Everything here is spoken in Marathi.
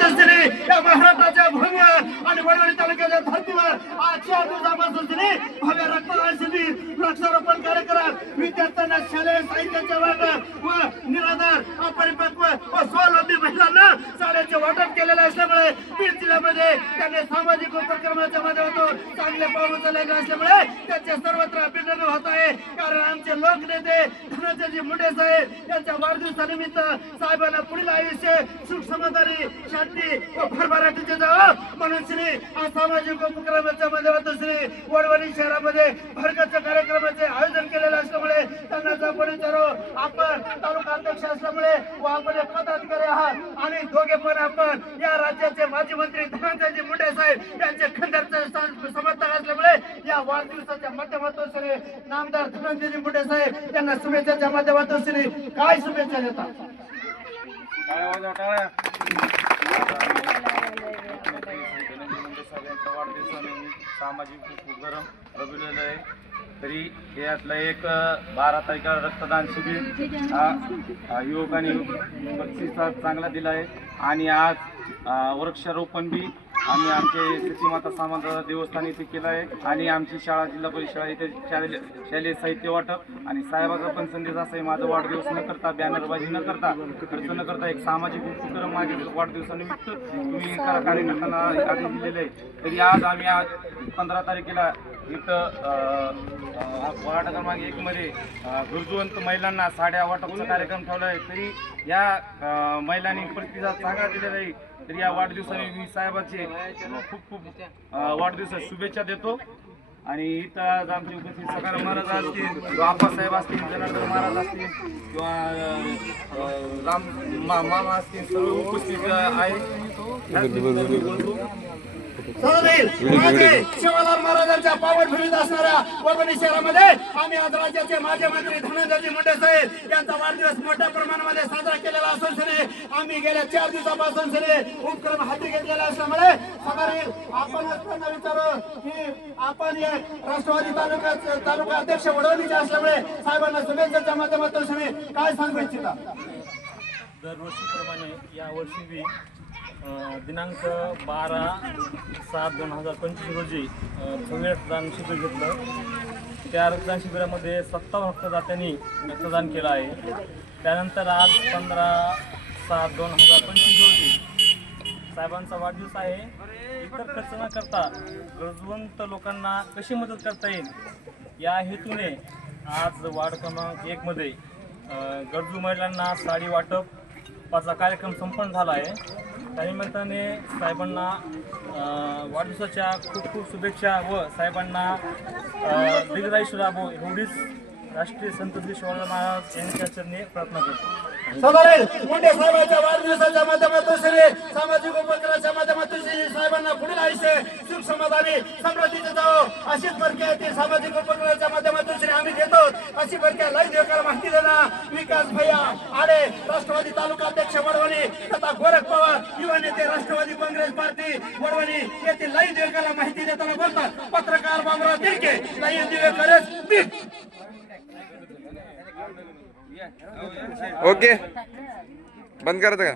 करत श्री या महाराष्ट्राच्या भूमीवर आणि वडवणी तालुक्याच्या धर्तीवर आजच्या दिवसापासून श्री भव्य रक्तदान शिबिर वृक्षारोपण कार्यक्रम विद्यार्थ्यांना शालेय साहित्याच्या वाटप व निराधार अपरिपक्व व स्वावलंबी महिलांना शाळेचे वाटप केलेले असल्यामुळे बीड जिल्ह्यामध्ये त्यांनी सामाजिक उपक्रमाच्या माध्यमातून चांगले पाऊल उचललेले असल्यामुळे त्यांचे सर्वत्र अभिनंदन होत आहे. कारण आमचे लोकनेते धनंजयजी मुंडे साहेब यांच्या वाढदिवसानिमित्त साहेबांना पुढील आयुष्य सुख समाधानी शांती व भरभराटीचे जावं. म्हणून श्री आज सामाजिक उपक्रमाच्या माध्यमातून श्री वडवणी शहरामध्ये भरगच्या कार्यक्रमाचे आयोजन केलेले असल्यामुळे त्यांना जर आपण आपण तालुका अध्यक्ष असल्यामुळे व आपण एक पदाधिकारी आहात आणि दोघे पण आपण या राज्याचे माजी मंत्री धनंजयजी मुंडे साहेब यांचे खंडरचे समर्थन असल्यामुळे या वाढदिवसाच्या माध्यमातून श्री नामदार धनंजयजी मुंडे साहेब यांना शुभेच्छाच्या माध्यमातून श्री काय शुभेच्छा देतात? सगळ्यांच्या वाढदिवसानिमित्त सामाजिक उपक्रम राबविलेलं आहे. तरी यातलं एक बारा तारखेला रक्तदान शिबिर हा युवकांनी चांगला दिला आहे आणि आज वृक्षारोपण बी आम्ही आमचे सचिमाता सामंत देवस्थान इथे केलं आहे. आणि आमची शाळा जिल्हा परिषद शाळा इथे शालेय शालेय साहित्य वाटप. आणि साहेबाचा पण संदेश असा आहे माझा वाढदिवस न करता बॅनरबाजी न करता खर्च न करता एक सामाजिक उपक्रम माझ्या वाढदिवसानिमित्त तुम्ही कार्यकर्त्यांना आदेश दिलेले आहे. तरी आज आम्ही आज पंधरा तारखेला इथं अं, वार्ड क्रमांक एक मध्ये महिलांना साड्या वाटपचा कार्यक्रम ठेवला आहे तरी या महिलांनी प्रतिसाद चांगला दिलेला आहे. तरी या वाढदिवसाने मी साहेबाचे खूप खूप वाढदिवसा वाढदिवसात शुभेच्छा देतो. आणि इथं आज आमचे उपस्थित सकाराम महाराज असतील आप्पासाहेब असतील जनार्दन महाराज असतील किंवा राम मा- मामा असतील सर्व उपस्थित आहे शिवालाल महाराजांच्या पावन भूमीत असणाऱ्या परभणी शहरामध्ये आम्ही आज राज्याचे माजी मंत्री धनंजयजी मुंडे साहेब यांचा वाढदिवस मोठ्या प्रमाणामध्ये साजरा केलेला असून सने आम्ही गेल्या चार दिवसापासून सने उपक्रम हाती घेतलेला असल्यामुळे सदैव आपण त्यांना विचारू की आपण हे राष्ट्रवादी तालुका तालुका अध्यक्ष वडवणीचे असल्यामुळे साहेबांना शुभेच्छाच्या माध्यमातून काय सांगू इच्छिता? दरवर्षीप्रमाणे यावर्षी मी दिनांक बारा सात दोन हजार पंचवीस रोजी सगळे रक्तदान शिबिर घेतलं. त्या रक्तदान शिबिरामध्ये सत्तावन्न रक्तदात्यांनी रक्तदान केलं आहे. त्यानंतर आज पंधरा सात दोन हजार पंचवीस रोजी साहेबांचा वाढदिवस आहे. इतर खर्च न करता गरजवंत लोकांना कशी मदत करता येईल या हेतूने आज वार्ड क्रमांक एकमध्ये गरजू महिलांना साडी वाटप चा कार्यक्रम संपन्न झाला आहे. त्यानिमित्ताने साहेबांना वाढदिवसाच्या खूप खूप शुभेच्छा व साहेबांना अ, दीर्घायुष्य लाभो एवढीच राष्ट्रीय संत श्री शिवाजी महाराज यांच्या चरणी प्रार्थना करतो. सदैव मुंडे साहेबांच्या वाढदिवसाच्या माध्यमातून श्री सामाजिक उपक्रमाच्या माध्यमातून श्री साहेबांना पुढील आयुष्य सुख समाधानी समृद्धीचे जावो अशीच परक्या सामाजिक उपक्रमाच्या माध्यमातून श्री आम्ही घेतो. अशी परक्या लाईव्ह देवकाला माहिती देणार विकास भैया आडे राष्ट्रवादी तालुका अध्यक्ष वडवणी तथा गोरख पवार युवा नेते राष्ट्रवादी काँग्रेस पार्टी वडवणी येथील लई देवकाला माहिती देताना बोलतात. पत्रकार बाबराव तिरके लई दिवेकरच ओके. बंद करत का?